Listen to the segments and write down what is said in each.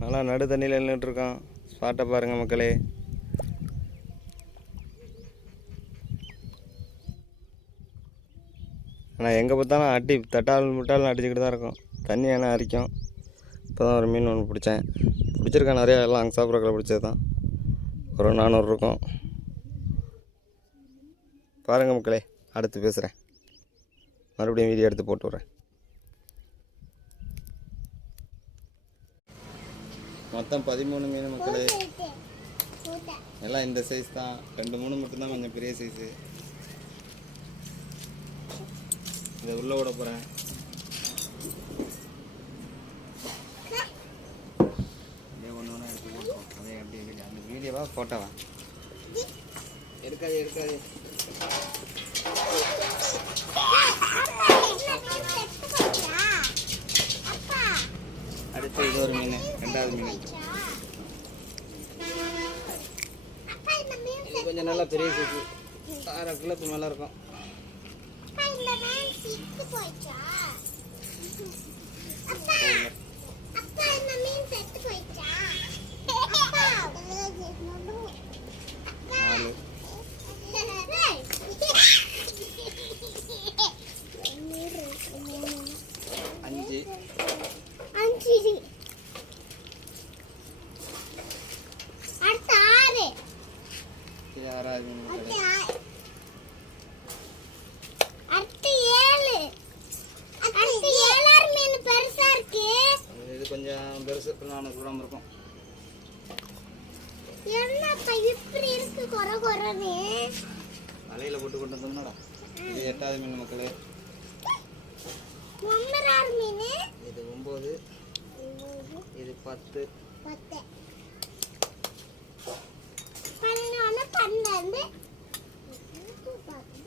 நல்லா நடு தண்ணியில் நின்றுட்டுருக்கோம். ஸ்பாட்டை பாருங்கள் மக்களே. ஆனால் எங்கே பார்த்தாலும் அடி தட்டாலும் முட்டாலும் அடிச்சுக்கிட்டு தான் இருக்கும். தண்ணி ஆனால் அரிக்கும். இப்போ தான் ஒரு மீன் ஒன்று பிடிச்சேன். பிடிச்சிருக்கேன் நிறையா. எல்லாம் அங்கே சாப்பிட்றக்கில் பிடிச்சது தான். ஒரு 400 இருக்கும். பாருங்கள் மக்களே, அடுத்து பேசுகிறேன். மறுபடியும் வீடியோ எடுத்து போட்டு விட்றேன். மொத்தம் 13 மீன் மக்களே. எல்லாம் இந்த சைஸ் தான். 2-3 மட்டும்தான் கொஞ்சம் பெரிய சைஸு. இதை உள்ளே விட போகிறேன். இதே ஒன்று ஒன்றா எடுத்து போட்டோம். அதே அப்படி அந்த வீடியோவா ஃபோட்டோவா எடுக்காது. அடுத்து இது ஒரு மீன், 2வது மீன். இது கொஞ்சம் நல்லா பெரிய சைஸு, 6 கிலோக்கு மேலே இருக்கும். கொஞ்சம் பெருசு 400 கிராம் இருக்கும். வலையில் போட்டு கொண்டு வந்தோம்னாடா. இது 8வது மீன் மக்களே. இது 9, இது 10,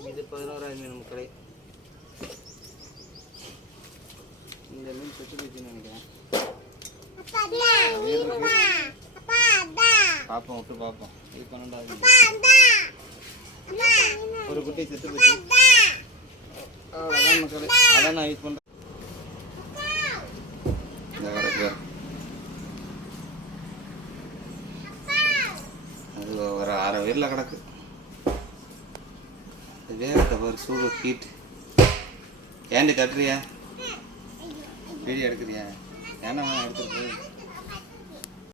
இது 11வது மீன் மக்களே. இந்த மீன் சுற்றி போச்சுன்னு நினைக்கிறேன். பார்ப்போம், விட்டு பார்ப்போம். இது 12வது ஒரு குட்டி செத்து போச்சு. அதான் மக்களே, அதான் நான் யூஸ் பண்ணுறேன். இந்த கிடக்கு அது ஒரு 6 பேரில் கிடக்கு. வேறு தவறு சூடு ஹீட். ஏண்டி தட்டுறியா? வீடியோ எடுக்கிறியா? ஏன்னா எடுத்துட்டு